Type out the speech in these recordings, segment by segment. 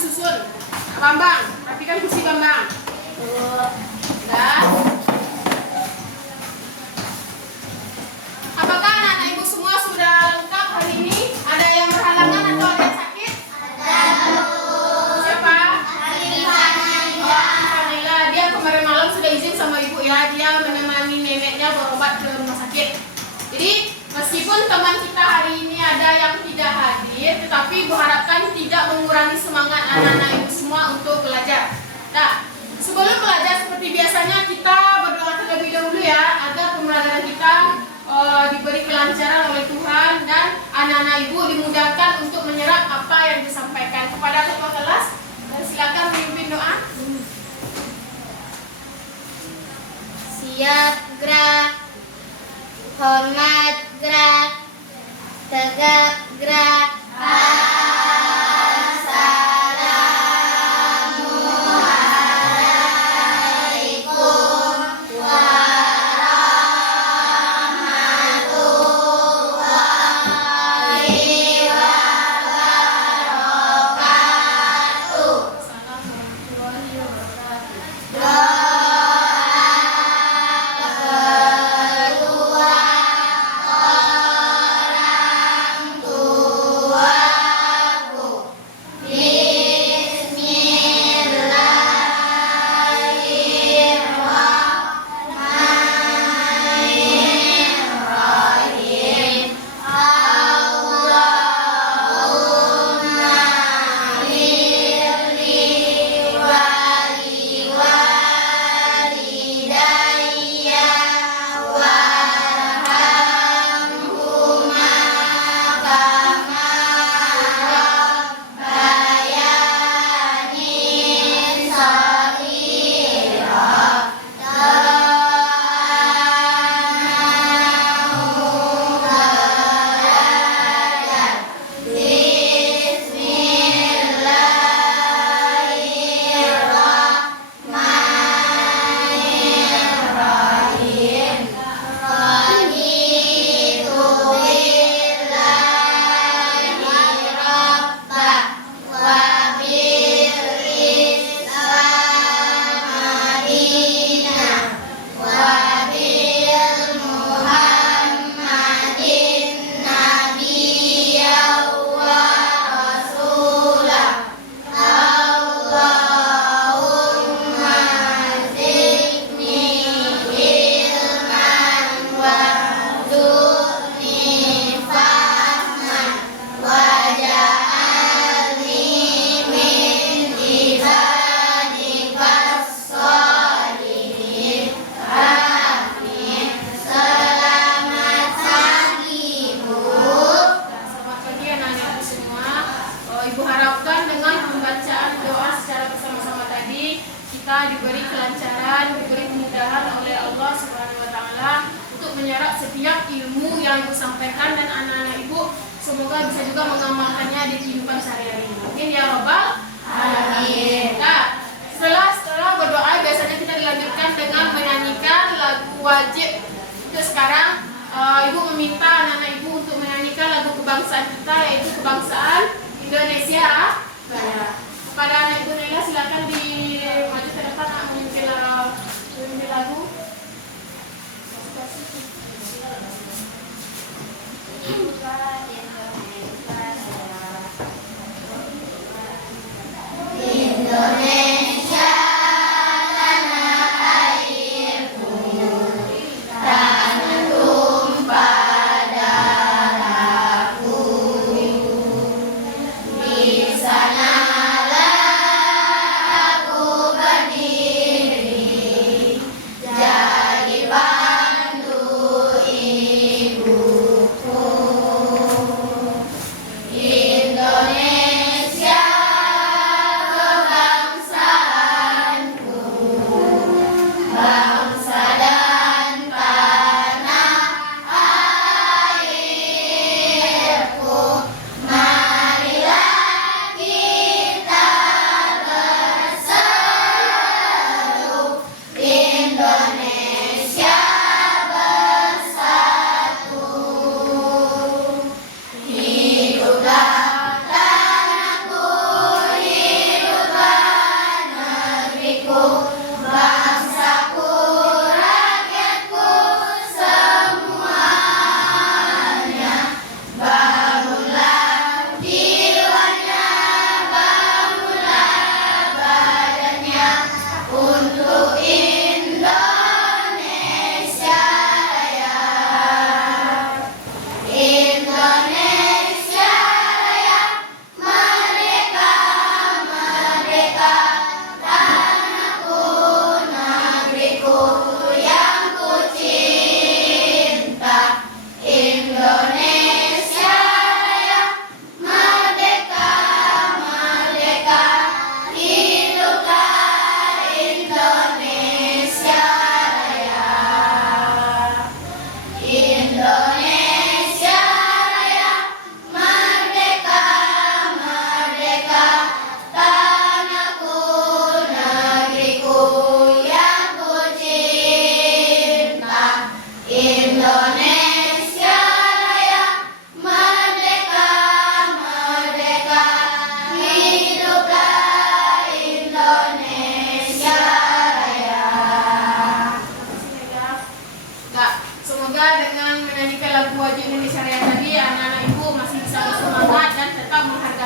disusun. Bambang, rapikan kursi Bambang. Dah. Apakah anak-anak ibu semua sudah lengkap hari ini? Ada yang berhalangan atau ada yang sakit? Ada. Siapa? Alhamdulillah, dia kemarin malam sudah izin sama ibu ya. Dia menemani neneknya berobat ke rumah sakit. Jadi meskipun teman kita hari ini ada yang tidak hadir, tetapi ibu harapkan tidak mengurangi semangat anak-anak ibu semua untuk belajar. Nah, sebelum belajar seperti biasanya kita berdoa terlebih dahulu ya, agar pembelajaran kita diberi kelancaran oleh Tuhan dan anak-anak ibu dimudahkan untuk menyerap apa yang disampaikan. Kepada ketua kelas, dan silakan memimpin doa. Siap gerak, hormat gerak, tegap gerak. Diberi kelancaran, diberi kemudahan oleh Allah Subhanahu wa taala untuk menyerap setiap ilmu yang ibu sampaikan, dan anak-anak ibu semoga bisa juga mengamalkannya di kehidupan sehari-hari. Amin ya rabbal alamin. Nah, setelah berdoa biasanya kita dilanjutkan dengan menyanyikan lagu wajib. Untuk sekarang ibu meminta anak-anak ibu untuk menyanyikan lagu kebangsaan kita, yaitu kebangsaan Indonesia Raya. Kepada anak ibu Naila silakan di maju ke depan memimpin lagu.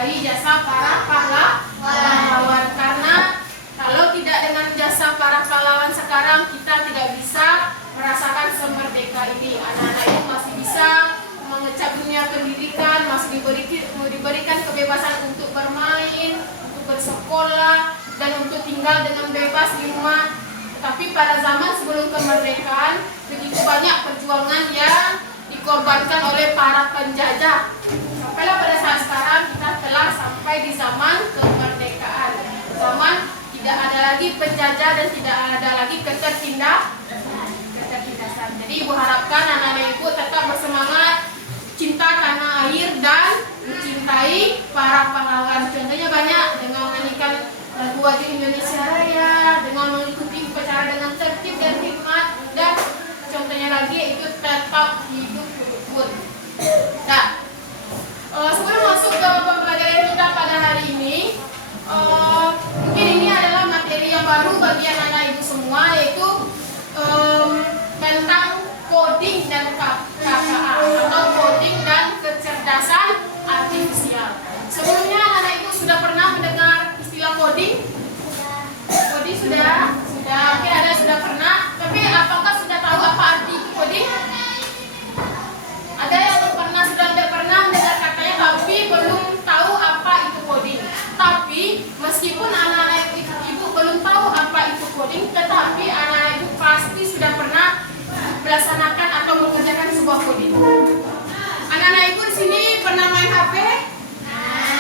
dari jasa para pahlawan. Karena kalau tidak dengan jasa para pahlawan sekarang, kita tidak bisa merasakan semerdeka ini. Anak-anak itu masih bisa mengecap dunia pendidikan, masih diberikan kebebasan untuk bermain, untuk bersekolah, dan untuk tinggal dengan bebas di rumah. Tapi pada zaman sebelum kemerdekaan, begitu banyak perjuangan yang dikorbankan oleh para penjajah. Sampailah pada saat sekarang kita telah sampai di zaman kemerdekaan. Zaman tidak ada lagi penjajah dan tidak ada lagi ketertindasan. Jadi ibu harapkan anak-anak ibu tetap bersemangat, cinta tanah air dan mencintai para pahlawan. Contohnya banyak, dengan menyanyikan lagu Wajib Indonesia Raya, dengan mengikuti upacara dengan tertib dan hikmat, dan contohnya lagi itu tetap hidup rukun. Nah, sebelum masuk ke pembelajaran kita pada hari ini, mungkin ini adalah materi yang baru bagi anak-anak ibu semua, yaitu tentang coding dan KKA atau coding dan kecerdasan artifisial. Sebelumnya anak-anak ibu sudah pernah mendengar istilah coding? Coding sudah, mungkin ada yang sudah pernah. Tapi apakah sudah tahu apa arti coding? Ada yang sudah pernah mendengar katanya tapi belum tahu apa itu coding. Tapi meskipun anak-anak ibu belum tahu apa itu coding, tetapi anak-anak ibu pasti sudah pernah melaksanakan atau mengerjakan sebuah coding. Anak-anak ibu di sini pernah main HP?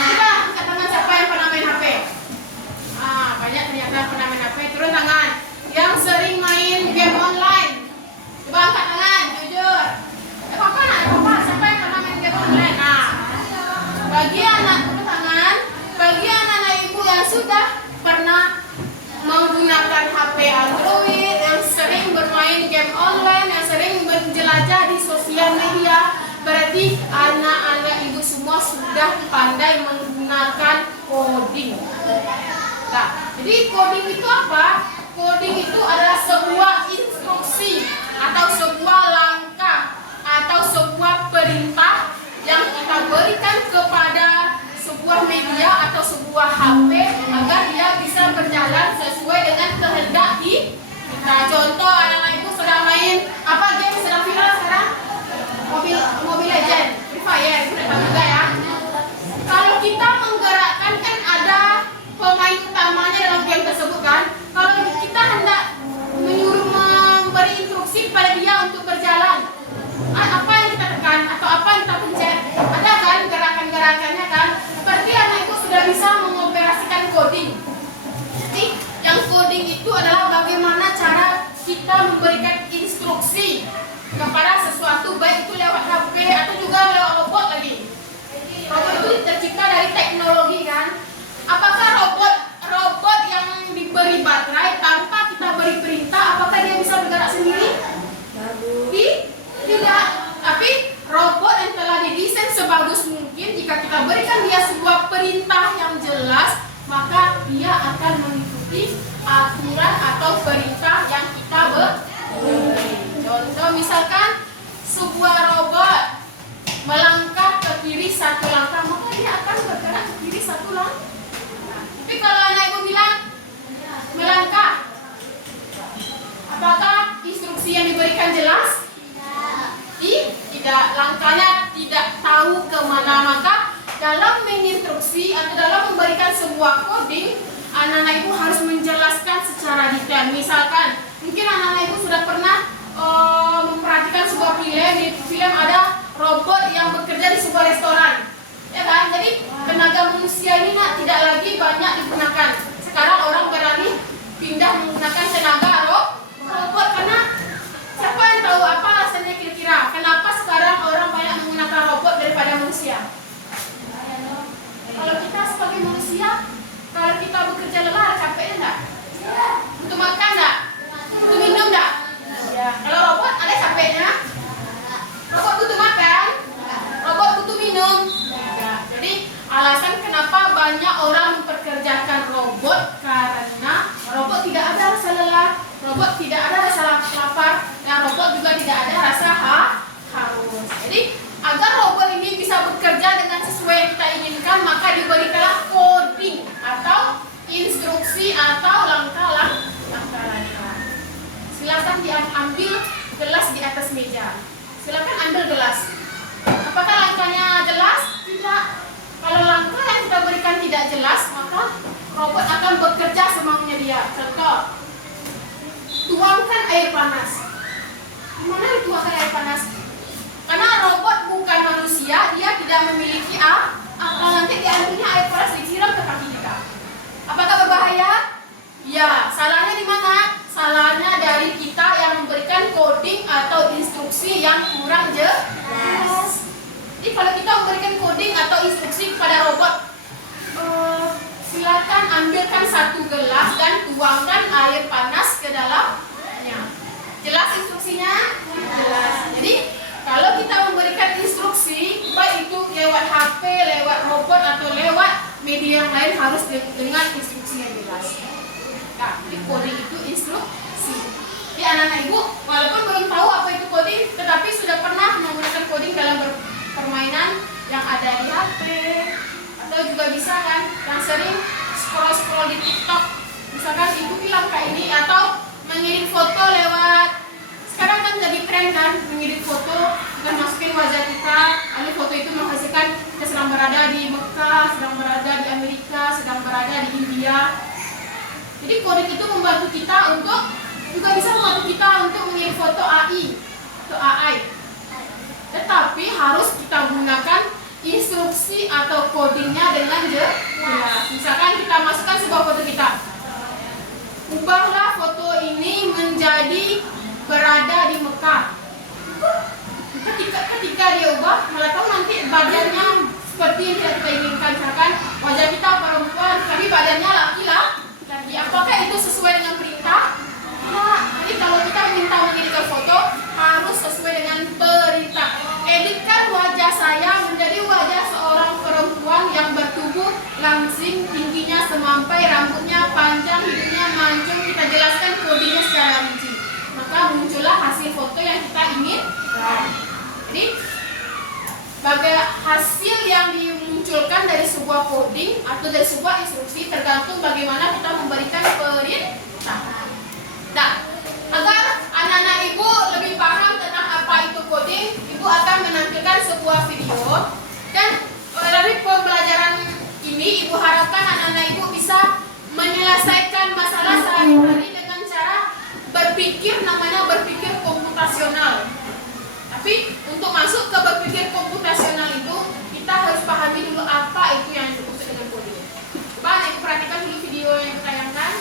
Coba angkat tangan siapa yang pernah main HP? Banyak ternyata pernah main HP. Turun tangan. Yang sering main game online? Coba angkat tangan, jujur. Papa, siapa yang pernah main game online? Bagi anak turun tangan, bagi anak-anak ibu yang sudah pernah menggunakan HP Android, yang sering bermain game online, yang sering menjelajah di sosial media, berarti anak-anak ibu semua sudah pandai menggunakan coding. Nah, jadi coding itu apa? Coding itu adalah sebuah instruksi atau sebuah langkah atau sebuah perintah yang kita berikan kepada sebuah media atau sebuah HP agar dia bisa berjalan sesuai dengan kehendak kita. Contoh, anak-anak ibu sedang main apa game sedang viral sekarang? Mobile Legend, Free Fire, itu udah tahu juga ya. Kalau kita menggerakkan, kan ada pemain utamanya dalam game tersebut kan. Kalau kita hendak memberi instruksi pada dia untuk berjalan, apa yang kita tekan atau apa yang kita pencet, ada kan gerakan-gerakannya kan. Berarti anak itu sudah bisa mengoperasikan coding. Jadi yang coding itu adalah bagaimana cara kita memberikan instruksi kepada sesuatu, baik itu lewat HP atau juga lewat robot lagi. Robot itu tercipta dari teknologi kan. Apakah robot yang diberi baterai tanpa kita beri perintah, apakah dia bisa bergerak sendiri? Tidak. Tapi robot yang telah didesain sebagus mungkin, jika kita berikan dia sebuah perintah yang jelas, maka dia akan mengikuti aturan atau perintah yang kita beri. Contoh misalkan sebuah robot melangkah ke kiri satu langkah, maka dia akan bergerak ke kiri satu langkah. Tapi kalau anak ibu bilang melangkah, apakah instruksi yang diberikan jelas? Tidak, langkahnya tidak tahu kemana. Maka dalam menginstruksi atau dalam memberikan sebuah coding, anak-anak ibu harus menjelaskan secara detail. Misalkan, mungkin anak-anak ibu sudah pernah memperhatikan sebuah film. Di film ada robot yang bekerja di sebuah restoran, ya kan? Jadi tenaga manusia ini tidak lagi banyak digunakan. Sekarang orang beralih pindah menggunakan tenaga robot. Karena siapa yang tahu apa alasannya kira-kira? Kenapa sekarang orang banyak menggunakan robot daripada manusia? Kalau kita sebagai manusia, kalau kita bekerja lelah, capek enggak? Untuk makan enggak? Untuk minum enggak? Ya. Kalau robot ada capeknya? Robot butuh makan? Robot butuh minum? Ya. Jadi alasan kenapa banyak orang memperkerjakan mengamalkan, maka diberikanlah coding atau instruksi atau langkah-langkah. Silakan diambil gelas di atas meja. Silakan ambil gelas. Apakah langkahnya jelas? Tidak. Kalau langkah yang kita berikan tidak jelas, maka robot akan bekerja semaunya dia. Contoh, tuangkan air panas. Gimana dituangkan air panas? Karena robot bukan manusia, dia tidak memiliki akal. Nanti diambilnya air panas disiram ke kaki kita. Apakah berbahaya? Ya, salahnya di mana? Salahnya dari kita yang memberikan coding atau instruksi yang kurang jelas. Jadi kalau kita memberikan coding atau instruksi kepada robot, silakan ambilkan satu gelas dan tuangkan air panas ke dalamnya. Jelas instruksinya? Jelas. Jadi kalau kita memberikan instruksi, baik itu lewat HP, lewat robot atau lewat media yang lain, harus dengan instruksi yang jelas. Nah, jadi coding itu instruksi. Jadi anak-anak ibu, walaupun belum tahu apa itu coding, tetapi sudah pernah menggunakan coding dalam permainan yang ada di HP, atau juga bisa kan yang sering scroll di TikTok, misalkan ibu bilang kayak ini, atau mengirim foto lewat, sekarang kan jadi tren kan, mengirim foto dan masukin wajah kita, lalu foto itu menghasilkan kita sedang berada di Mekah, sedang berada di Amerika, sedang berada di India. Jadi coding itu membantu kita untuk, juga bisa membantu kita untuk mengirim foto AI. Tetapi harus kita gunakan instruksi atau codingnya dengan jelas. Misalkan kita masukkan sebuah foto kita, ubahlah foto ini menjadi berada di Mekah. Ketika dia ubah, malah tahu nanti badannya seperti yang tidak kita inginkan. Misalkan wajah kita perempuan, tapi badannya laki-laki. Apakah itu sesuai dengan perintah? Nah, jadi kalau kita minta mengirimkan foto, harus sesuai dengan perintah. Editkan wajah saya menjadi wajah seorang perempuan yang bertubuh langsing, tingginya semampai, rambutnya panjang, hidungnya mancung. Kita jelaskan kodenya secara rinci, maka muncullah hasil foto yang kita inginkan. Jadi bagai hasil yang dimunculkan dari sebuah coding atau dari sebuah instruksi tergantung bagaimana kita memberikan perintah. Nah, agar anak-anak ibu lebih paham tentang apa itu coding, ibu akan menampilkan sebuah video, dan dari pembelajaran ini ibu harapkan anak-anak ibu bisa menyelesaikan masalah sehari-hari dengan cara berpikir, namanya berpikir komputasional. Tapi untuk masuk ke berpikir komputasional itu, kita harus pahami dulu apa itu yang dimaksud dengan coding. Coba ibu perhatikan dulu video yang ditayangkan.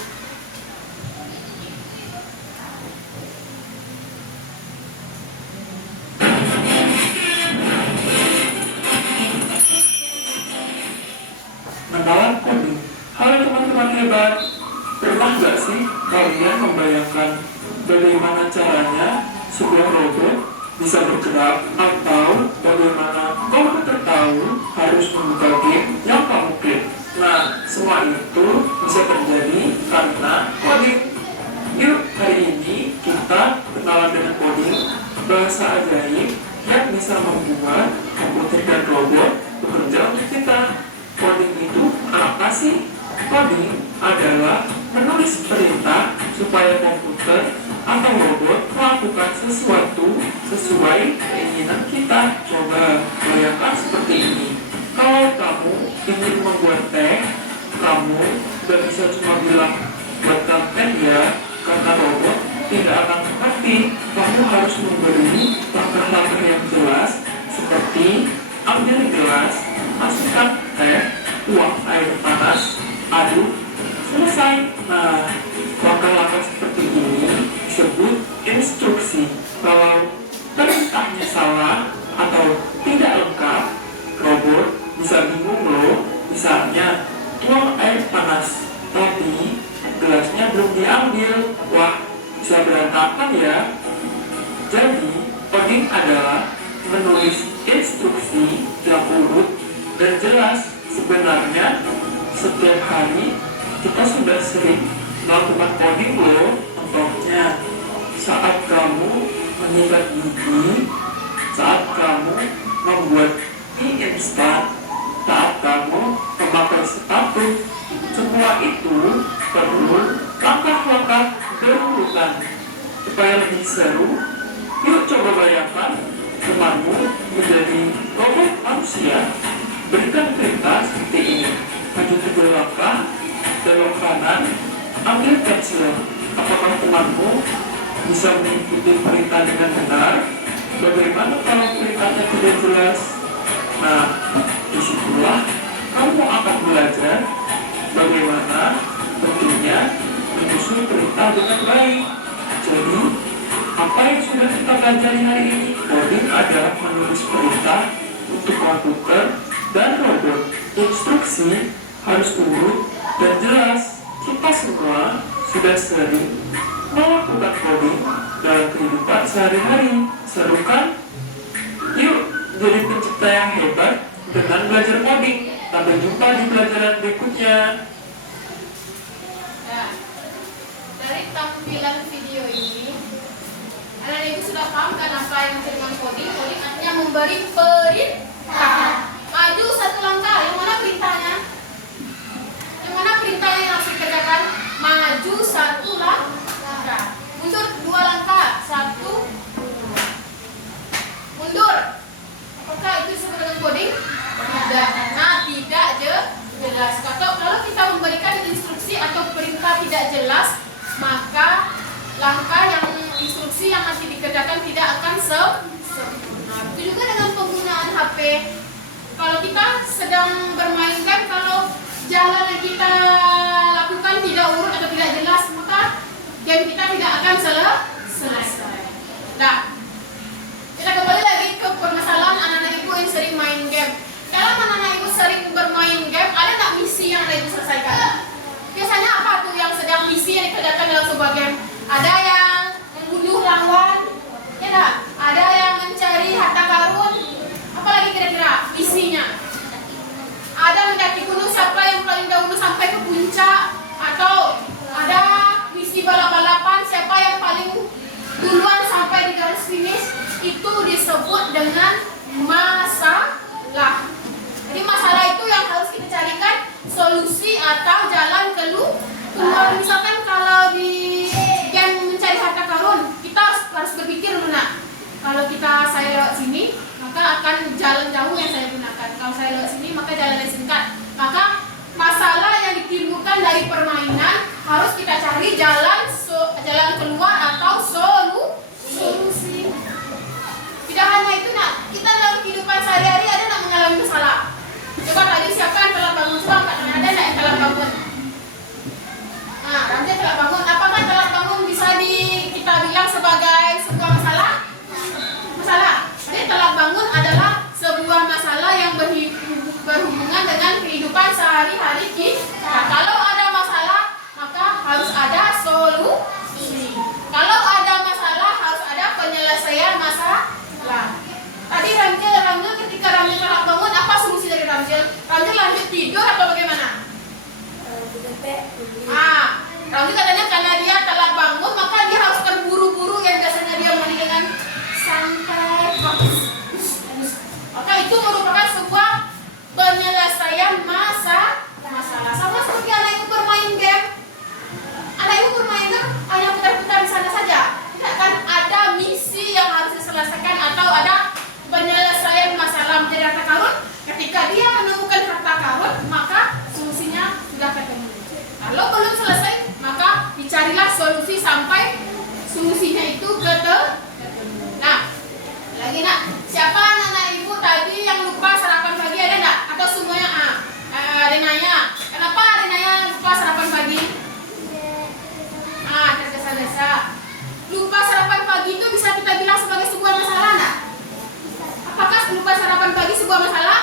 Mengenal coding. Halo teman-teman hebat, pernah gak sih kalian membayangkan bagaimana caranya sebuah robot bisa bergerak, atau bagaimana komputer tahu harus membuka game yang kamu klik? Nah, semua itu bisa terjadi karena coding. Yuk, hari ini kita kenalan dengan coding, bahasa ajaib yang bisa membuat komputer dan robot bekerja untuk kita. Coding itu apa sih? Coding adalah menulis perintah supaya komputer atau robot melakukan sesuatu sesuai keinginan kita. Coba bayangkan seperti ini. Kalau kamu ingin membuat teh, kamu gak bisa cuma bilang buatkan teh ya, karena robot tidak akan mengerti. Kamu harus memberi langkah-langkah yang jelas, seperti ambil gelas, masukkan teh, tuang air panas, aduk, selesai. Nah, langkah-langkah seperti ini disebut instruksi. Kalau perintahnya salah atau tidak lengkap, robot bisa bingung loh. Misalnya tuang air panas, tapi gelasnya belum diambil. Wah, bisa berantakan ya. Jadi, coding adalah menulis instruksi yang urut dan jelas. Sebenarnya setiap hari kita sudah sering melakukan coding loh. Contohnya saat kamu menyikat gigi, saat kamu membuat mie instan, saat kamu memakai sepatu. Semua itu perlu langkah-langkah berurutan. Supaya lebih seru, yuk coba bayangkan temanmu menjadi robot manusia. Berikan perintah seperti ini. Maju 3 langkah, belok kanan, ambil pensil. Apakah temanmu bisa mengikuti perintah dengan benar? Bagaimana kalau perintahnya tidak jelas? Nah, disitulah kamu akan belajar bagaimana tentunya menyusun perintah dengan baik. Jadi, apa yang sudah kita pelajari hari ini? Coding adalah menulis perintah untuk komputer dan robot. Instruksi harus urut dan jelas. Kita semua sudah sering melakukan coding dalam kehidupan sehari-hari. Seru kan? Yuk jadi pencipta yang hebat dengan belajar coding. Sampai jumpa di pelajaran berikutnya. Nah, dari tampilan video ini, anak-anak ibu sudah paham kan apa yang dengan coding? Coding artinya memberi perintah. Maju 1 langkah. Yang mana perintahnya? Yang mana perintahnya yang harus dikerjakan? Maju 1 langkah. Mundur 2 langkah. 1, 2. Mundur. Apakah itu disebut dengan coding? Tidak, karena tidak jelas. Kalau kita memberikan instruksi atau perintah tidak jelas, maka langkah yang instruksi yang nanti dikerjakan tidak akan sempurna. Itu juga dengan penggunaan HP. Kalau kita sedang bermain game, kalau jalan yang kita lakukan tidak urut atau tidak jelas, maka game kita tidak akan selesai. Nah, kita kembali lagi ke permasalahan anak-anak ibu yang sering main game. Kalau anak-anak ibu sering bermain game, ada nggak misi yang anak ibu selesaikan? Biasanya apa tuh yang sedang misi yang dikerjakan dalam sebuah game? Ada yang membunuh lawan, ya nggak? Ada yang mencari harta karun. Apalagi kira-kira misinya? Ada mendaki gunung, siapa yang paling dahulu sampai ke puncak? Atau ada misi balap-balapan, siapa yang paling duluan sampai di garis finish? Itu disebut dengan masalah. Jadi masalah itu yang harus kita carikan solusi atau jalan keluar. Misalkan kalau di game mencari harta karun, kita harus berpikir dulu nak. Kalau saya lewat sini, maka akan jalan jauh yang saya gunakan. Kalau saya lewat sini, maka jalan yang singkat. Maka masalah yang ditimbulkan dari permainan harus kita cari jalan keluar atau solusi. Tidak hanya itu nak, kita dalam kehidupan sehari-hari ada nak mengalami masalah. Coba tadi siapa yang telah bangun? Coba angkat tangan, ada nak yang telah bangun? Nah, Ramja telah bangun. Apakah telah bangun bisa kita bilang sebagai sebuah masalah? Jadi telah bangun adalah sebuah masalah yang berhubungan dengan kehidupan sehari-hari kita. Kalau ada masalah, maka harus ada solusi. Kalau ada masalah, harus ada penyelesaian masalah. Tadi Ramjil ketika Ramjil telah bangun, apa solusi dari Ramjil? Ramjil lanjut tidur atau bagaimana? Ramjil katanya karena dia telah bangun, maka dia harus terburu-buru yang biasanya dia mandi dengan santai. Maka itu merupakan sebuah penyelesaian masalah. Sama seperti anak ibu bermain game. Anak ibu bermain game hanya putar-putar di sana saja. Tidak kan ada misi yang harus diselesaikan atau ada penyelesaian masalah menjadi harta karun. Ketika dia menemukan harta karun, maka solusinya sudah ketemu. Kalau belum selesai, maka dicarilah solusi sampai solusinya itu ketemu. Nah, lagi nak, siapa anak-anak ibu tadi yang lupa sarapan pagi, ada enggak? Atau semuanya Renaya? Kenapa Renaya lupa sarapan pagi? Tergesa-gesa. Lupa sarapan pagi itu bisa kita bilang sebagai sebuah masalah enggak? Apakah lupa sarapan pagi sebuah masalah?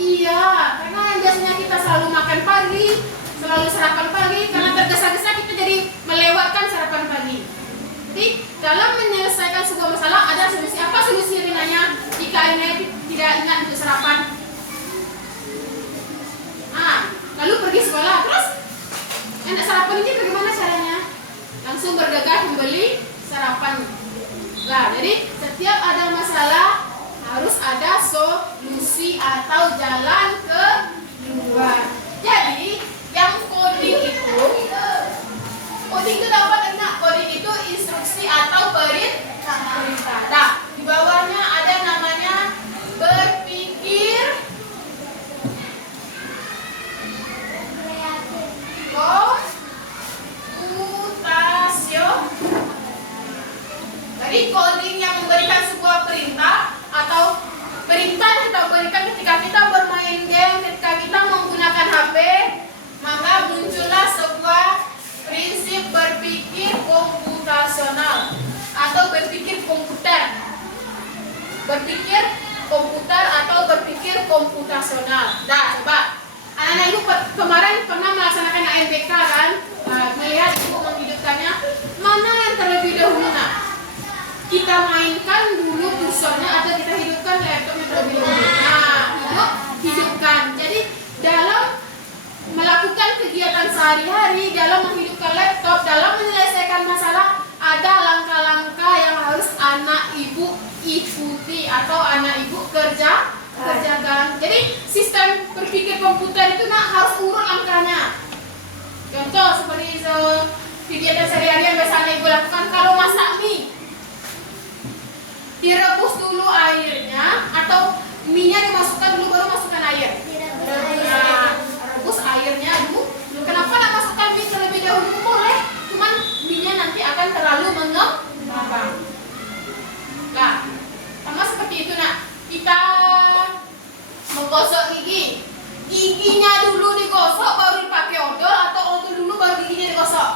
Iya, karena yang biasanya kita selalu makan pagi, selalu sarapan pagi, karena tergesa-gesa kita jadi melewatkan sarapan pagi. Jadi dalam menyelesaikan sebuah masalah ada solusi. Apa solusi Rinanya jika ini tidak ingat untuk sarapan? Lalu pergi sekolah, terus enak sarapan ini bagaimana caranya? Langsung bergegas membeli sarapan. Jadi setiap ada masalah harus ada solusi atau jalan Nah, jadi yang coding itu dapat enak. Coding itu instruksi atau perintah. Nah, di bawahnya ada namanya berpikir komputasional. Jadi coding yang memberikan sebuah perintah atau perintah yang kita berikan ketika kita bermain game, ketika kita menggunakan HP, maka muncullah sebuah prinsip berpikir komputasional atau berpikir komputer. Berpikir komputer atau berpikir komputasional. Nah, coba anak-anak ibu kemarin pernah melaksanakan AMPK kan? Melihat ibu menghidupkannya, mana yang terlebih dahulu nak? Kita mainkan dulu kursornya atau kita hidupkan laptopnya terlebih dahulu? Nah, hidupkan. Jadi dalam melakukan kegiatan sehari-hari, dalam menghidupkan laptop, dalam menyelesaikan masalah, ada langkah-langkah yang harus anak ibu ikuti atau anak ibu kerjakan. Jadi sistem berpikir komputer itu nak harus urut langkahnya. Contoh seperti kegiatan sehari-hari yang biasanya ibu lakukan kalau masak mie, direbus dulu airnya atau mie-nya dimasukkan dulu baru masukkan air. Rebus airnya dulu. Kenapa nak masukkan mie terlebih dahulu? Boleh, cuman mie-nya nanti akan terlalu mengembang. Nah, sama seperti itu nak. Kita menggosok gigi. Giginya dulu digosok baru dipakai odol atau odol dulu baru giginya digosok?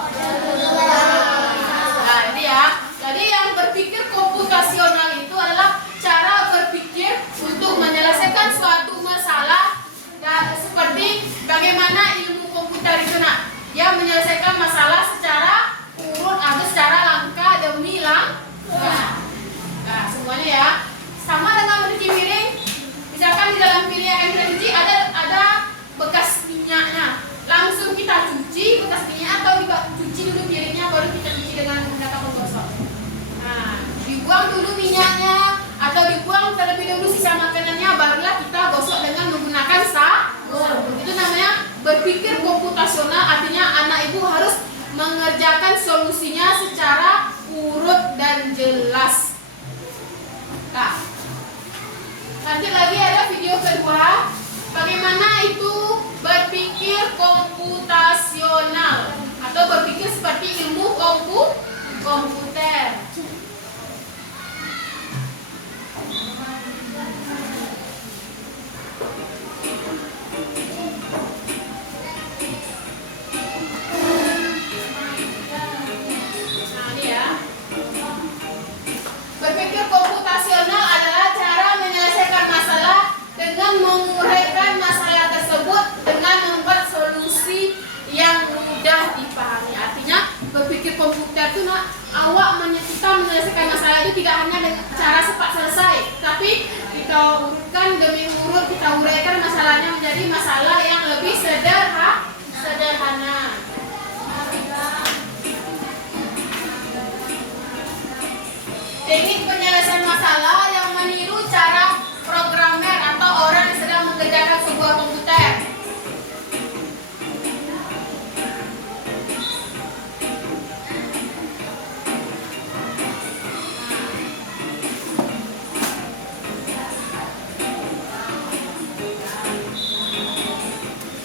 Nah, ini ya. Jadi yang berpikir komputasional itu adalah cara berpikir untuk menyelesaikan suatu masalah. Dan seperti bagaimana ilmu komputer itu nak, dia menyelesaikan masalah secara urut atau secara langkah demi langkah. Nah, semuanya ya. Sama dengan mencuci piring. Misalkan di dalam piring yang akan kita cuci ada bekas minyaknya. Langsung kita cuci bekas minyak atau dicuci dulu piringnya baru kita cuci dengan menggunakan menggosok. Nah, dibuang dulu minyaknya atau dibuang terlebih dahulu sisa makanannya, barulah kita gosok dengan menggunakan sabun. Itu namanya berpikir komputasional, artinya anak ibu harus mengerjakan solusinya secara urut dan jelas. Nah, nanti lagi ada video kedua, bagaimana itu berpikir komputasional atau berpikir seperti ilmu komputer. Nah, ini ya. Berpikir komputasional adalah cara menyelesaikan masalah dengan menguraikan masalah tersebut dengan membuat solusi yang mudah dipahami. Artinya berpikir komputer itu kita menyelesaikan masalah itu tidak hanya dengan cara cepat selesai, tapi kita urutkan demi urut, kita uraikan masalahnya menjadi masalah yang lebih sederhana. Teknik penyelesaian masalah yang meniru cara programmer atau orang yang sedang mengerjakan sebuah komputer.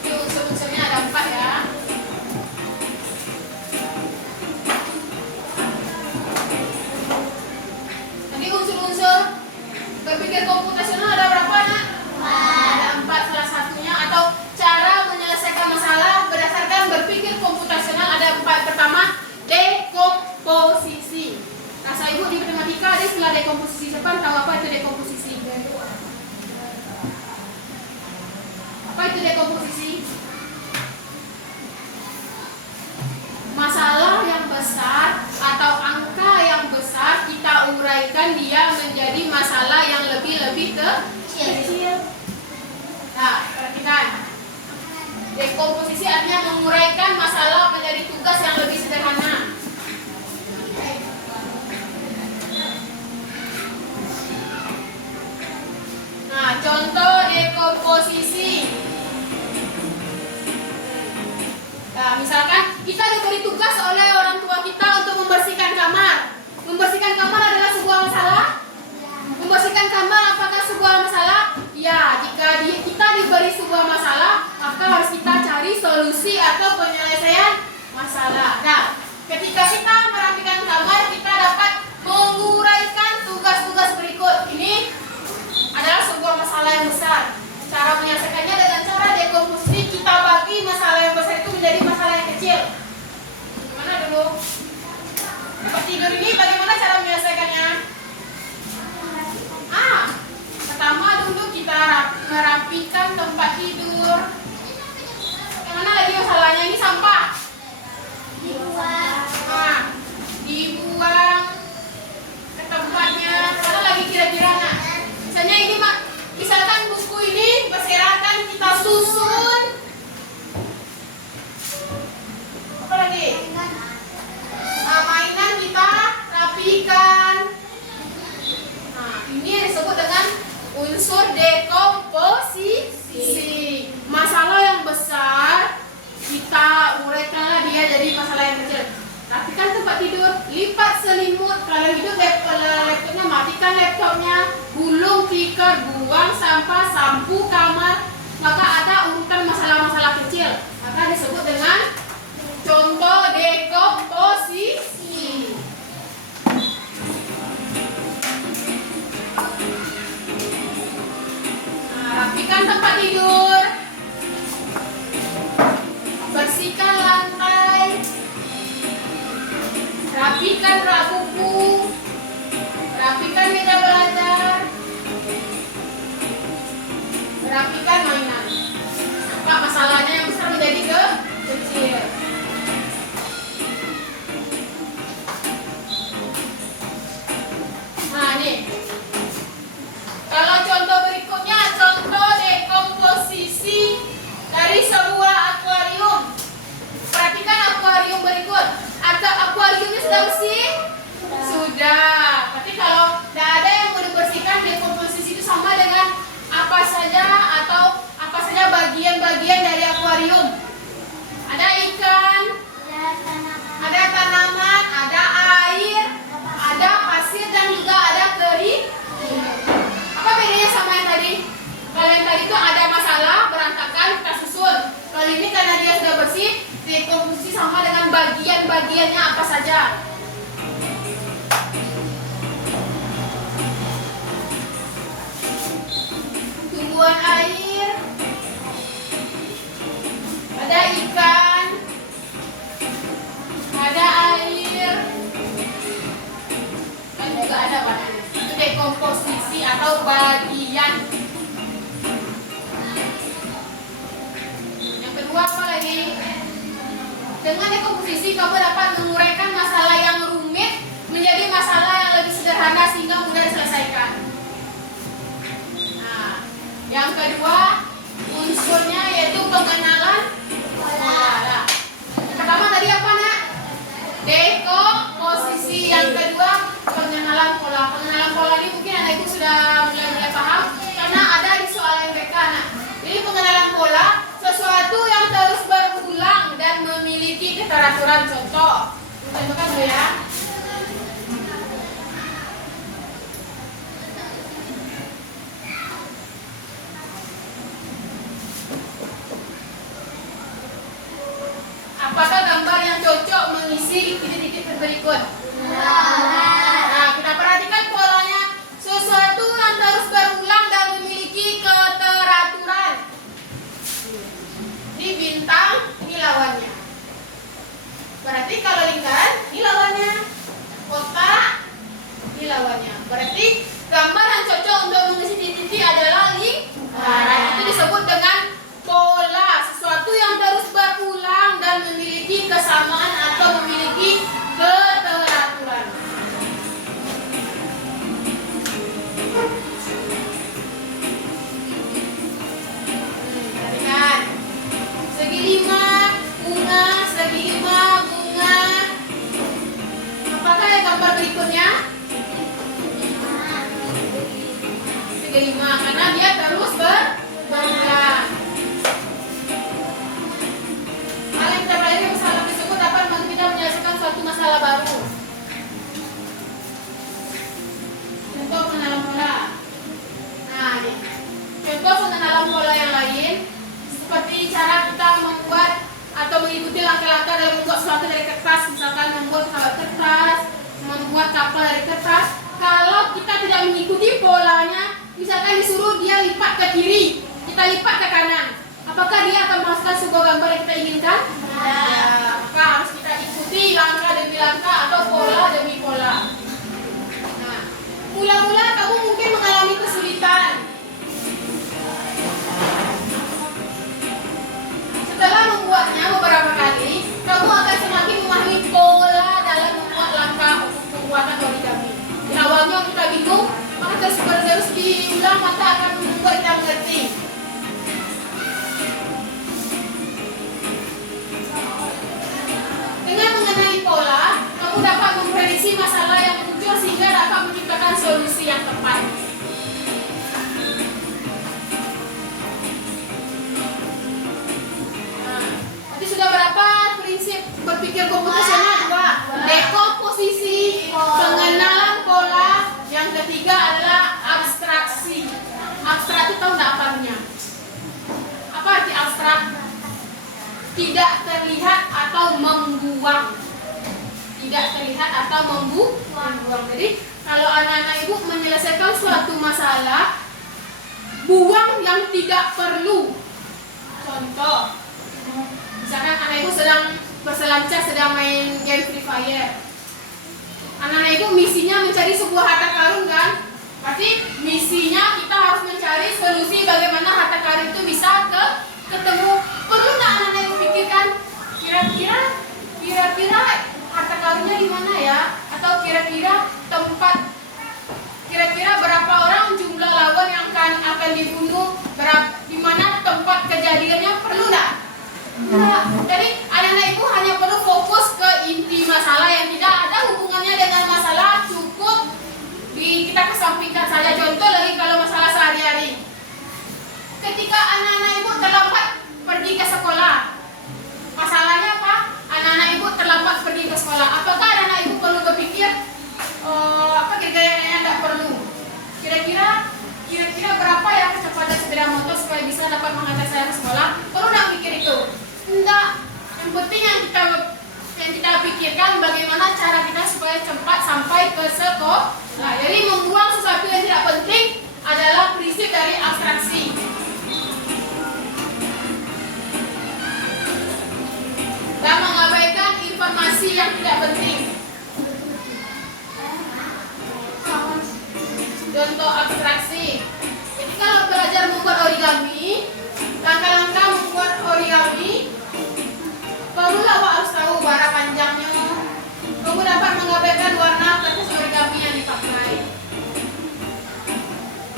Ini unsur-unsurnya ada 4 ya. Unsur berpikir komputasional ada berapa nak? Ada 4 salah satunya, atau cara menyelesaikan masalah berdasarkan berpikir komputasional ada 4. Pertama, dekomposisi. Rasa ibu di matematika ada istilah dekomposisi. Siapa tahu apa itu dekomposisi? Apa itu dekomposisi? Masalah yang besar atau angka yang besar kita uraikan dia menjadi masalah yang lebih kecil. Nah, perhatikan. Dekomposisi artinya menguraikan masalah menjadi tugas yang lebih sederhana. Nah, contoh dekomposisi. perhatikan gambar, apakah sebuah masalah? Ya, jika kita diberi sebuah masalah, maka harus kita cari solusi atau penyelesaian masalah. Nah, ketika kita perhatikan gambar, kita dapat menguraikan tugas-tugas berikut. Ini adalah sebuah masalah yang besar. Cara menyelesaikannya dengan cara dekomposisi, kita bagi masalah yang besar itu menjadi masalah yang kecil. Gimana dulu? Tempat tidur ini bagaimana cara menyelesaikannya? Pertama dulu kita merapikan tempat tidur. Yang mana lagi masalahnya? Ini sampah. Dibuang ke tempatnya. Mana lagi kira-kira nak? Misalnya ini misalkan buku ini berserakan, kita susun. Apa lagi? Mainan kita rapikan. Nah, ini disebut dengan unsur dekomposisi. Masalah yang besar kita uraikanlah dia jadi masalah yang kecil. Rapikan tempat tidur, lipat selimut, kalau hidup laptopnya matikan laptopnya, gulung tikar, buang sampah, sapu kamar. Maka ada urutan masalah-masalah kecil. Maka disebut dengan contoh dekomposisi. Rapikan tempat tidur, bersihkan lantai, rapikan rak buku, rapikan meja belajar, rapikan mainan. Apa masalahnya yang besar menjadi kecil? Nah, nih. Kalau contoh berikutnya, contoh dekomposisi dari sebuah akuarium. Perhatikan akuarium berikut. Atau akuariumnya sudah bersih? Sudah. Berarti kalau tidak ada yang mau dibersihkan, dekomposisi itu sama dengan apa saja atau apa saja bagian-bagian dari akuarium. Ada ikan, ada tanaman, ada air, ada pasir, dan juga ada kering. Apa bedanya sama yang tadi? Kalau yang tadi itu ada masalah, berantakan, kita susun. Kalau ini karena dia sudah bersih, dekomposisi sama dengan bagian-bagiannya apa saja. Tumbuhan air, ada ikan, ada air, dan juga ada warnanya. Itu dekomposisi atau bagian. Yang kedua apa lagi? Dengan dekomposisi kamu dapat menguraikan masalah yang rumit menjadi masalah yang lebih sederhana sehingga mudah diselesaikan. Nah, yang kedua unsurnya yaitu pengenalan pola. Pertama tadi apa nak? Dekomposisi. Yang kedua pengenalan pola. Pengenalan pola ini mungkin anak ibu sudah mulai paham karena ada di soal MBK nak. Jadi pengenalan pola sesuatu yang terus berulang dan memiliki keteraturan. Contoh, contohkan dulu ya. Apakah gambar yang cocok mengisi titik-titik berikut? Nah, kita perhatikan polanya. Sesuatu yang terus berulang dan memiliki keteraturan. Di bintang, ini lawannya. Berarti kalau lingkaran, ini lawannya. Kotak, ini lawannya. Berarti gambar yang cocok untuk mengisi titik-titik adalah lingkaran. Itu disebut dengan pola. Sesuatu yang terus berulang dan memiliki kesamaan atau memiliki keteraturan. Perhatikan. Segi lima bunga, segi lima bunga. Apakah yang gambar berikutnya? Segi lima, karena dia terus berulang. Hal yang kita pelajari masalah tersebut dapat membantu kita menyelesaikan suatu masalah baru. Contoh pengenalan pola. membuat sesuatu dari kertas, misalkan membuat pesawat kertas, membuat kapal dari kertas, kalau kita tidak mengikuti polanya, misalkan disuruh dia lipat ke kiri, kita lipat ke kanan, apakah dia akan menghasilkan sebuah gambar yang kita inginkan? Ya, maka harus kita ikuti langkah demi langkah atau pola demi pola. Nah, mula-mula kamu mungkin mengalami kesulitan. Setelah membuatnya beberapa kali, kamu akan semakin memahami pola dalam membuat langkah untuk pembuatan origami. Di awalnya kita bingung, maka terus diulang maka akan membuat kita mengerti. Dengan mengenali pola, kamu dapat memprediksi masalah yang muncul sehingga dapat menciptakan solusi yang tepat. Tadi sudah berapa prinsip berpikir komputasional? 2. Dekomposisi, pengenalan pola. Yang ketiga adalah abstraksi. Abstrak itu tahu nggak artinya? Apa arti abstrak? Tidak terlihat atau membuang. Tidak terlihat atau membuang. Jadi kalau anak-anak ibu menyelesaikan suatu masalah, buang yang tidak perlu. Contoh, misalkan anak ibu sedang berselancar, sedang main game Free Fire. Anak-anak ibu misinya mencari sebuah harta karun kan? Berarti misinya kita harus mencari solusi bagaimana harta karun itu bisa ketemu. Perlu nggak anak-anak ibu pikirkan? Kira-kira harta karunnya di mana ya? Atau kira-kira tempat? Kira-kira berapa orang jumlah lawan yang akan dibunuh? Di mana tempat kejadiannya? Perlu nggak? Nah, jadi anak-anak ibu hanya perlu fokus ke inti masalah yang tidak ada hubungannya dengan masalah, cukup kita kesampingkan saja. Contoh lagi kalau masalah sehari-hari, ketika anak-anak ibu terlambat pergi ke sekolah, masalahnya apa? Anak-anak ibu terlambat pergi ke sekolah, apakah anak-anak ibu perlu berpikir apa kira-kira yang tidak perlu? Kira-kira berapa ya kecepatan sepeda motor supaya bisa dapat mengantar saya ke sekolah? Perlu nggak pikir itu? Enggak. Yang penting yang kita pikirkan bagaimana cara kita supaya cepat sampai ke sekolah. Nah, jadi membuang sesuatu yang tidak penting adalah prinsip dari abstraksi. Dan mengabaikan informasi yang tidak penting. Contoh abstraksi. Jadi kalau belajar membuat origami, langkah-langkah membuat origami, perlulah harus tahu bara panjangnya. Kamu dapat mengabaikan warna kertas origami yang dipakai.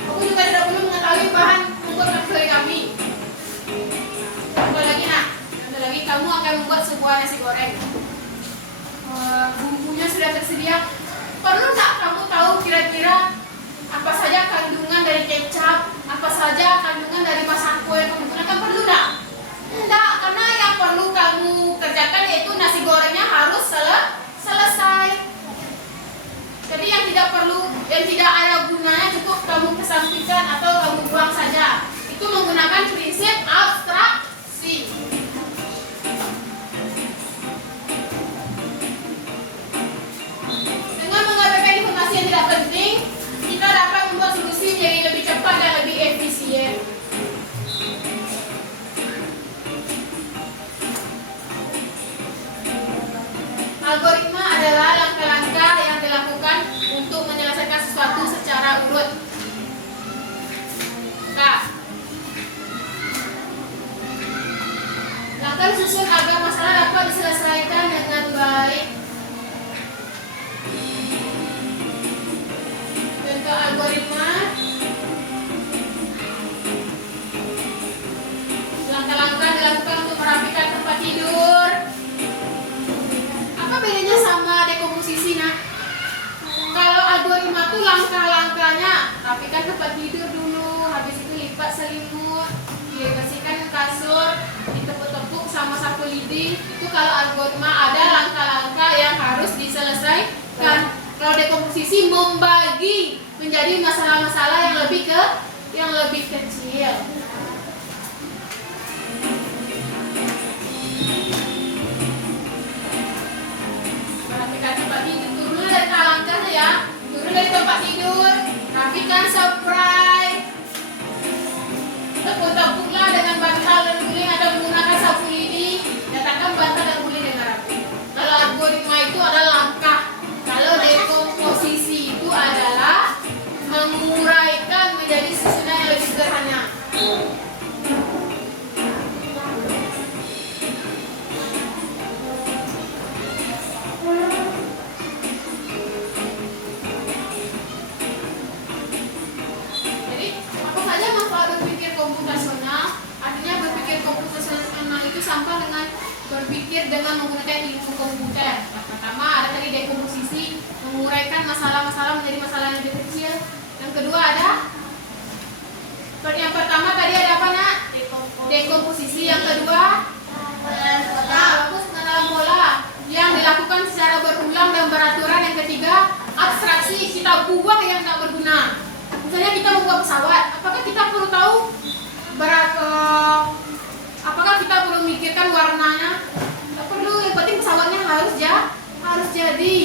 Kamu juga tidak perlu mengetahui bahan membuat kertas origami. Contoh lagi, kamu akan membuat sebuah nasi goreng. Bumbunya sudah tersedia. Perlu nggak kamu tahu kira-kira apa saja kandungan dari kecap, apa saja kandungan dari masako yang kamu gunakan? Perlu nggak? Enggak, karena yang perlu kamu kerjakan yaitu nasi gorengnya harus selesai. Jadi yang tidak ada gunanya cukup kamu kesampingkan atau kamu buang saja. Itu menggunakan prinsip abstraksi. Dengan mengabaikan informasi yang tidak penting, kita dapat membuat solusi menjadi lebih cepat dan lebih efisien. Algoritma adalah langkah-langkah yang dilakukan untuk menyelesaikan sesuatu secara urut. Nah, langkah disusun agar masalah dapat diselesaikan dengan baik. Contoh algoritma. Langkah-langkah dilakukan untuk merapikan tempat tidur. Apa bedanya sama dekomposisi? Nah, kalau algoritma itu langkah-langkahnya, rapikan tempat tidur dulu, habis itu lipat selimut, dibersihkan kasur, ditepuk-tepuk sama sapu lidi. Itu kalau algoritma ada langkah-langkah yang harus diselesaikan. Kalau dekomposisi membagi menjadi masalah-masalah yang lebih kecil. tempat tidur, rapikan spray, tepuk-tepuklah dengan bantal dan guling atau menggunakan sapu lidi, letakkan bantal dan guling dengan rapi. Kalau algoritma itu adalah langkah, kalau dekomposisi itu adalah menguraikan menjadi susunan yang lebih sederhana. Jadi, apa saja manfaat berpikir komputasional? Artinya berpikir komputasional itu sama dengan berpikir dengan menggunakan ilmu komputer. Yang pertama ada tadi dekomposisi, menguraikan masalah-masalah menjadi masalah yang lebih kecil. Yang kedua ada, yang pertama tadi ada apa nak? Dekomposisi. Yang kedua, pengenalan pola yang dilakukan secara berulang dan beraturan. Yang ketiga, abstraksi, kita buang yang tak berguna. Misalnya kita membuat pesawat, apakah kita perlu tahu apakah kita perlu memikirkan warnanya? Tidak perlu, yang penting pesawatnya harus jadi.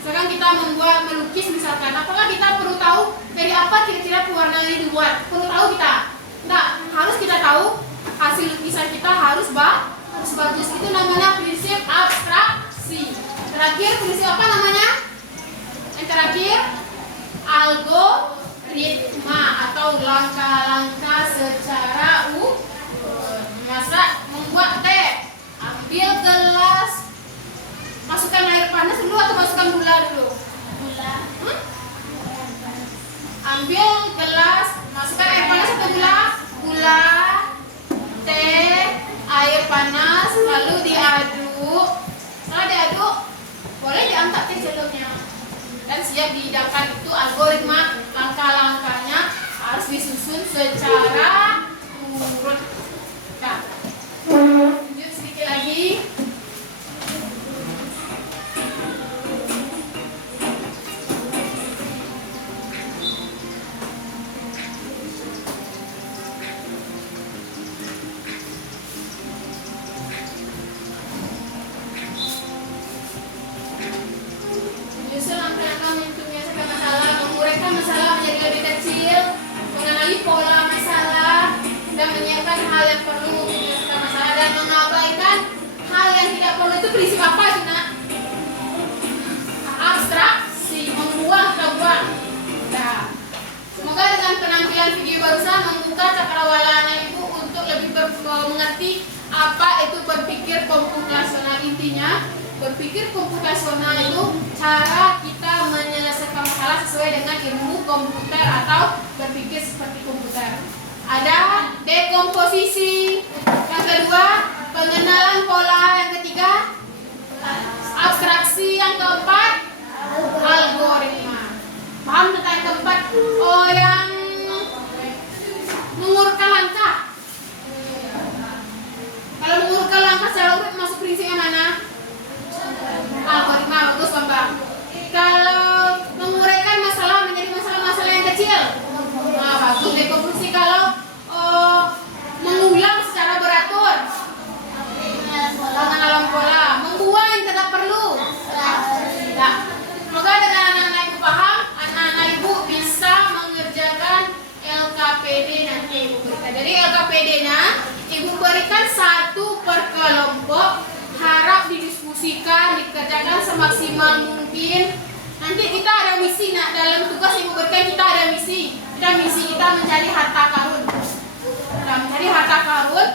Misalkan kita membuat melukis misalkan, apakah kita perlu tahu dari apa kira-kira pewarna ini dibuat? Perlu tahu kita? Tidak, harus kita tahu hasil lukisan kita harus bagus. Itu namanya prinsip abstraksi. Terakhir prinsip apa namanya? Yang terakhir algoritma atau langkah-langkah secara membuat teh. Ambil gelas, masukkan air panas dulu atau masukkan gula dulu? Ambil gelas, masukkan air panas atau gula? Gula, teh, air panas, lalu diaduk. Setelah diaduk, boleh diangkat teh celoknya dan siap dihidangkan. Itu algoritma, langkah-langkahnya harus disusun secara urut. Nah, lanjut sedikit lagi. Menyusun langkah-langkah menyelesaikan masalah, menguraikan masalah menjadi lebih kecil, mengenali pola masalah, dan menyiapkan hal yang perlu menyelesaikan masalah, dan mengabaikan hal yang tidak perlu. Itu prinsip apa itu nak? Abstraksi, membuang. Nah, semoga dengan penampilan video barusan membuka cakrawala anak ibu untuk lebih mengerti apa itu berpikir komputasional. Intinya, berpikir komputasional itu cara kita menyelesaikan masalah sesuai dengan ilmu komputer atau berpikir seperti komputer. Ada dekomposisi, yang kedua pengenalan pola, yang ketiga abstraksi, yang keempat algoritma. Paham tentang yang keempat? Oh, yang mengurutkan langkah. Kalau mengurutkan langkah secara urut masuk prinsip yang mana? Algoritma. Bagus Bambang. Kalau menguraikan masalah menjadi masalah-masalah yang kecil, nah bagus dekomposisi. Kalau mengulang secara beratur, pengenalan pola, membuang yang tidak perlu. Nah, semoga dengan anak-anak ibu paham, anak-anak ibu bisa mengerjakan LKPD nanti ibu berikan. Jadi LKPD-nya ibu berikan 1 per kelompok, harap didiskusikan, dikerjakan semaksimal mungkin. Nanti kita ada misi, nah dalam tugas ibu berikan kita ada misi. Misi kita mencari harta karun. Nah, mencari harta karun,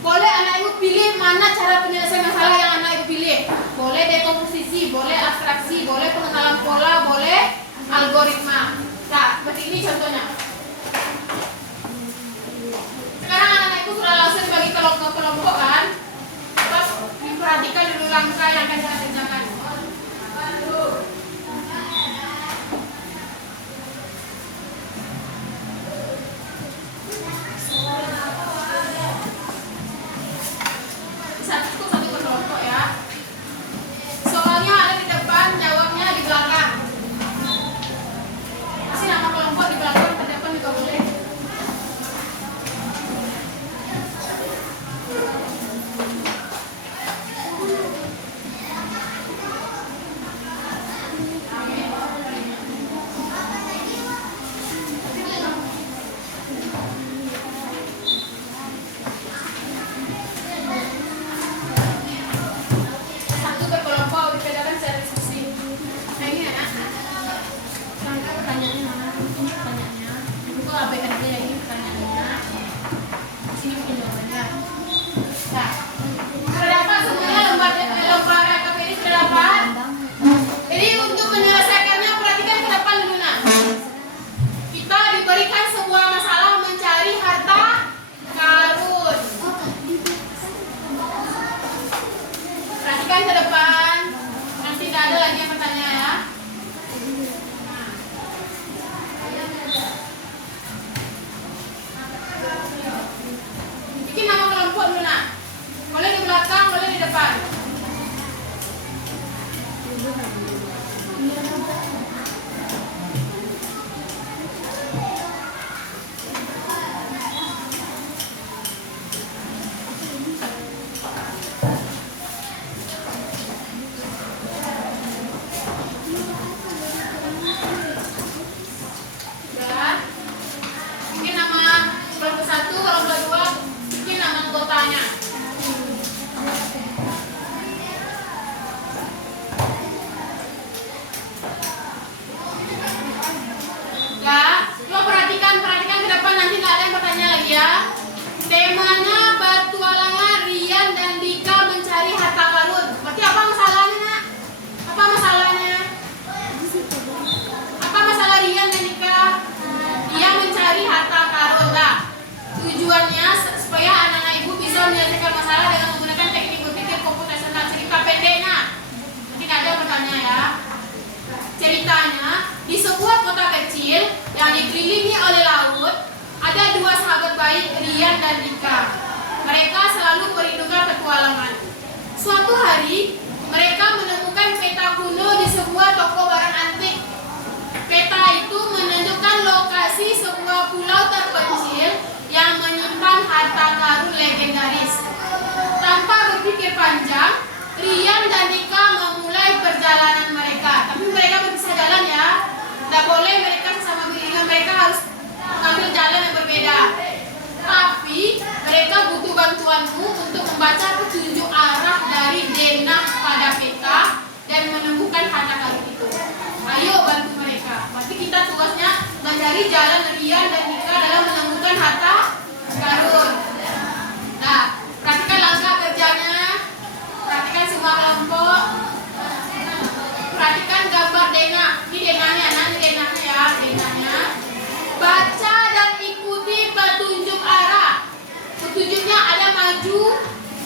boleh anak ibu pilih mana cara penyelesaian masalah yang anak ibu pilih. Boleh dekomposisi, boleh abstraksi, boleh pengenalan pola, boleh algoritma. Nah, seperti ini contohnya. Sekarang anak-anak ibu sudah langsung dibagi kelompok-kelompok kan? Terus diperhatikan dulu langkah yang akan kita kerjakan. Satu per kelompok ya. Soalnya ada di depan, jawabnya di belakang. Kasih nama kelompok di belakang, ke depan juga boleh. perhatikan ke depan. Nanti tidak ada lagi yang bertanya ya. Bikin nama kelompok dulu nak. Boleh di belakang, boleh di depan. Ya. Bikin nama kelompok 1, kelompok 2, bikin nama anggotanya. Ya, lo perhatikan ke depan, nanti nggak ada yang bertanya lagi ya. Temanya petualangan Rian dan Dika mencari harta karun. Berarti apa masalahnya nak? Apa masalahnya? Apa masalah Rian dan Dika? Dia mencari harta karun lah. Tujuannya supaya anak-anak ibu bisa menyelesaikan masalah dengan menggunakan teknik berpikir komputasional. Cerita pendeknya. Nanti nggak ada yang bertanya ya. Ceritanya, di sebuah kota kecil yang dikelilingi oleh laut, ada dua sahabat baik, Rian dan Dika. Mereka selalu merindukan petualangan. Suatu hari, mereka menemukan peta kuno di sebuah toko barang antik. Peta itu menunjukkan lokasi sebuah pulau terpencil yang menyimpan harta karun legendaris. Tanpa berpikir panjang, Rian dan Dika memulai perjalanan mereka. Tapi mereka berpisah jalan ya. Tidak boleh mereka sesama beriringan, mereka harus mengambil jalan yang berbeda. Tapi mereka butuh bantuanmu untuk membaca petunjuk arah dari denah pada peta dan menemukan harta karun itu. Ayo bantu mereka. Berarti kita tugasnya mencari jalan Rian dan Dika dalam menemukan harta karun. Nah, perhatikan langkah kerjanya. Perhatikan semua kelompok. Perhatikan gambar denah. Ini denahnya, nanti denahnya ya, denahnya. Baca dan ikuti petunjuk arah. Petunjuknya ada maju.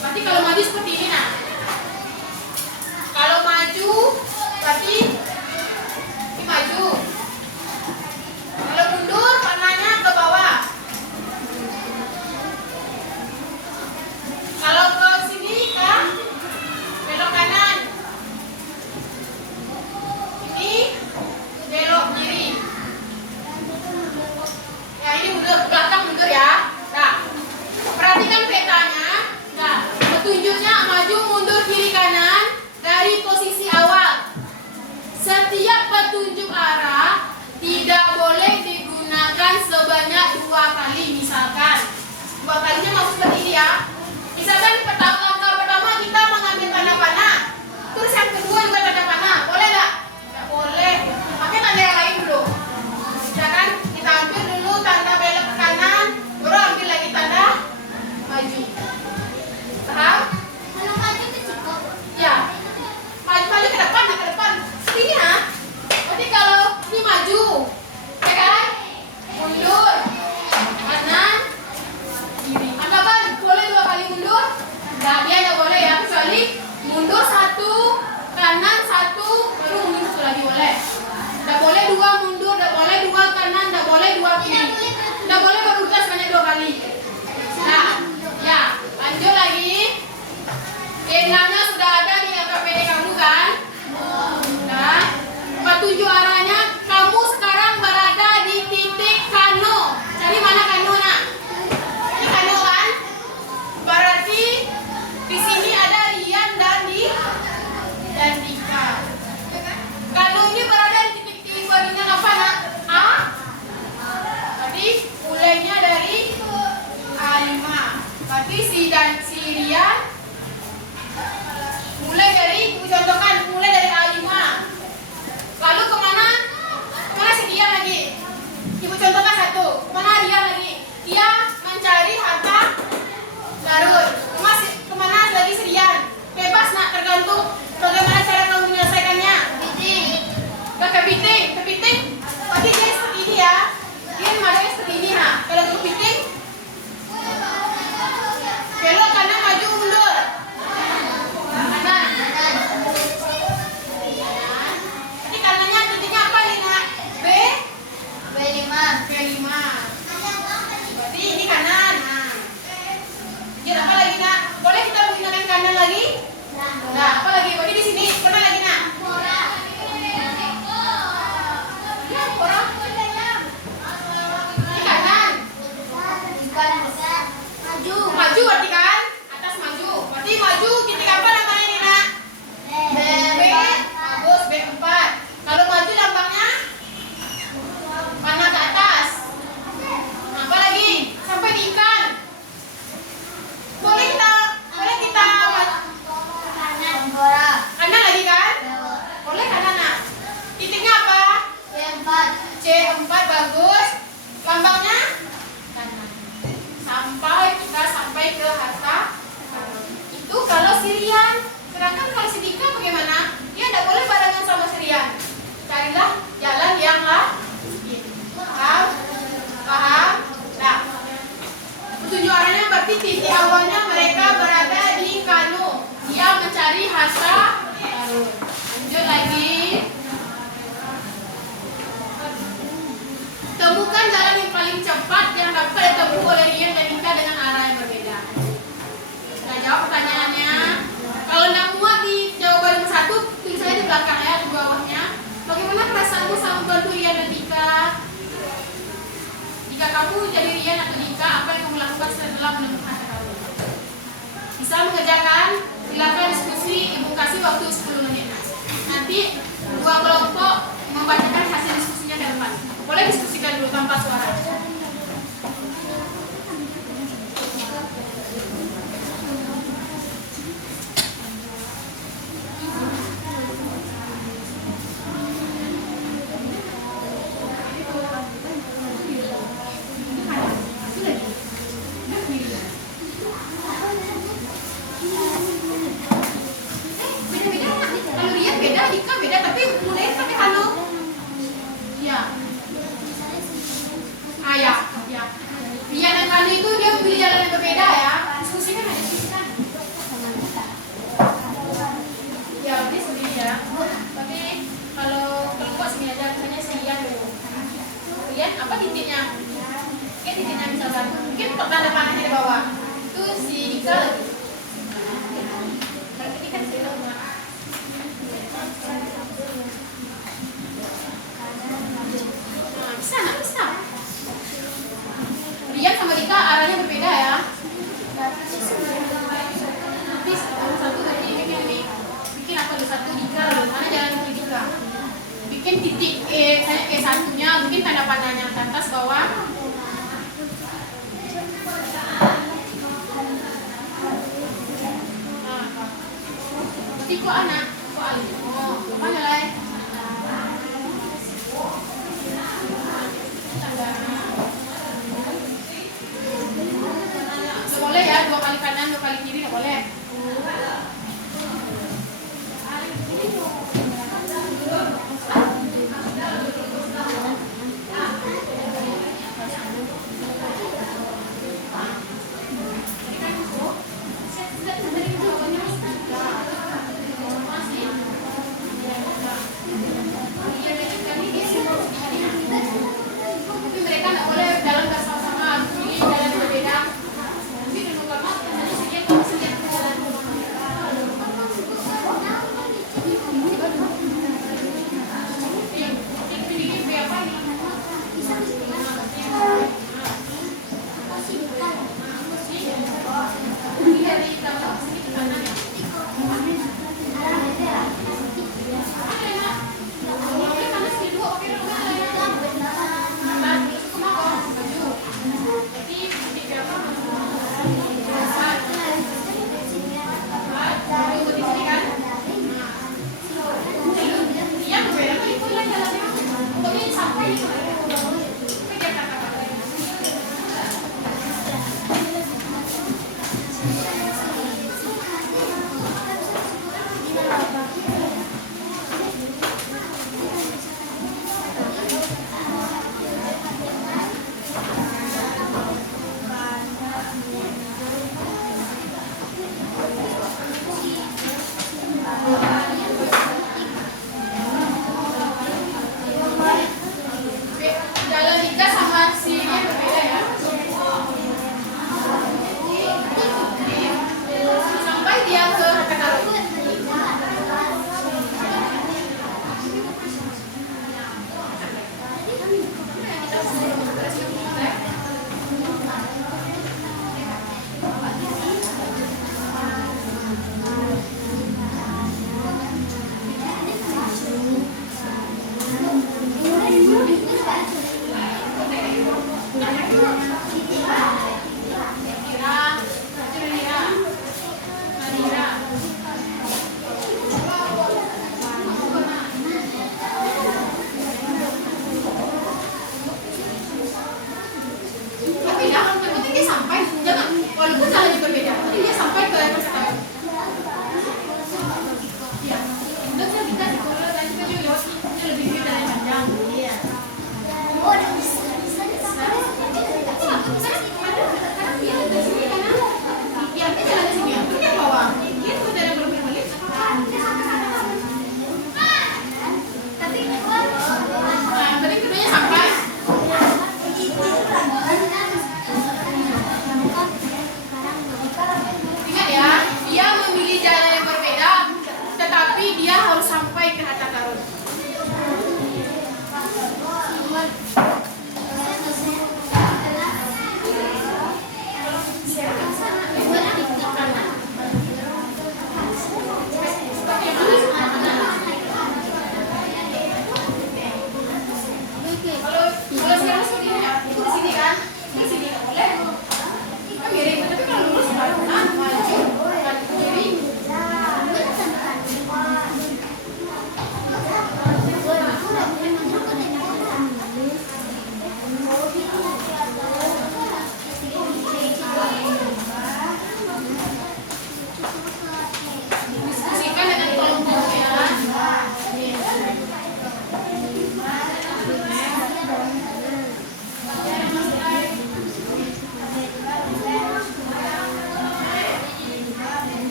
Berarti kalau maju seperti ini nah. Kalau maju berarti ini maju. Kalau mundur warnanya ke bawah. Kalau ke sini kan belok kanan. Ini belok kiri. Ya ini mundur belakang mundur ya. Nah, perhatikan petanya. Nah, petunjuknya maju mundur kiri kanan dari posisi awal. Setiap petunjuk arah tidak boleh digunakan sebanyak 2 kali. Misalkan 2 kalinya maksud seperti ini ya. Misalkan langkah pertama kita mengambil tanda panah, terus yang kedua juga tanda panah, boleh nggak? Nggak boleh. Pakai tanda yang lain dulu. Misalkan kita ambil dulu tanda belok ke kanan, baru ambil lagi tanda maju. Paham? Kalau maju ke situ. Ya. Maju ke depan, ke depan. Sini ya. Berarti kalau ini maju, ya kan? Mundur, kanan, kiri. Anda kan boleh 2 kali mundur? Nah, dia nggak boleh ya, kecuali mundur 1, kanan 1, baru mundur 1 lagi boleh. Nggak boleh 2 mundur, nggak boleh 2 kanan, nggak boleh 2 kiri. Nggak boleh berurutan sebanyak 2 kali. Nah, ya, lanjut lagi. Denahnya sudah ada di KPD kamu kan? Nah, petunjuk arahnya kamu sekarang berada di titik Kano. Cari mana Kano nak? Ini Kano kan? Berarti di sini ada Rian dan Dika. Kano ini berada di titik koordinat apa nak? A. Berarti mulainya dari A5. Berarti si Rian mulai dari, contohkan mulai dari A5. Lalu kemana? Kemana si Rian lagi? Ibu contohkan 1. Kemana Rian lagi? Dia mencari harta karun. Kemana lagi si Rian? Bebas nak, tergantung bagaimana cara kamu menyelesaikannya. Ke kepiting. Berarti dia seperti ini ya. Dia madanya seperti ini nah. Kalau ke kepiting belok kanan maju mundur. Kanan. C4 bagus. Lambangnya kanan. Sampai ke harta karun. Itu kalau Sirian. Sedangkan kalau si Dika bagaimana? Dia tidak boleh barengan sama Sirian. Carilah jalan yang lain. Paham? Paham? Nah, petunjuk arahnya berarti titik awalnya mereka berada di Kano. Dia mencari harta karun. Lanjut lagi. Temukan jalan yang paling cepat yang dapat ditempuh oleh Rian dan Dika dengan arah yang berbeda. Nah, jawab pertanyaannya. Kalau tidak muat di jawaban nomor 1, tulis saja di belakang ya, di bawahnya. Bagaimana perasaanmu sama membantu Rian dan Dika? Jika kamu jadi Rian atau Dika, apa yang kamu lakukan setelah menemukan harta karun? Bisa mengerjakan? Silakan diskusi. Ibu kasih waktu 10 menit. Nanti dua kelompok membacakan hasil diskusinya ke depan. Boleh diskusikan dulu tanpa suara. Apa titiknya? Oke, titiknya misalkan mungkin tanda panahnya di bawah itu si Dika lagi. Berarti ini kan si Dika. Nah, bisa nggak? Bisa. Rian sama Dika arahnya berbeda ya. Nanti satu dari ini bikin apa di satu Dika, mana jalan ke Dika. Bikin titik E1-nya, mungkin tanda panahnya ke atas bawah. Nah, berarti kok anak? Kok alih? Oh, apa nilai? Nggak boleh ya, 2 kali kanan, 2 kali kiri, nggak boleh. Jalan bersama-sama, jalan berbeda. Nanti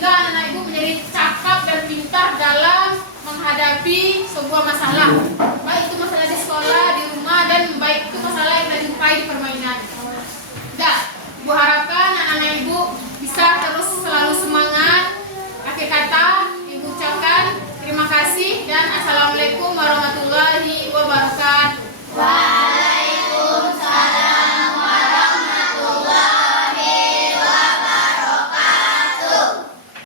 sehingga anak-anak ibu menjadi cakap dan pintar dalam menghadapi sebuah masalah, baik itu masalah di sekolah, di rumah, dan baik itu masalah yang kita jumpai di permainan. Ibu harapkan anak-anak ibu bisa terus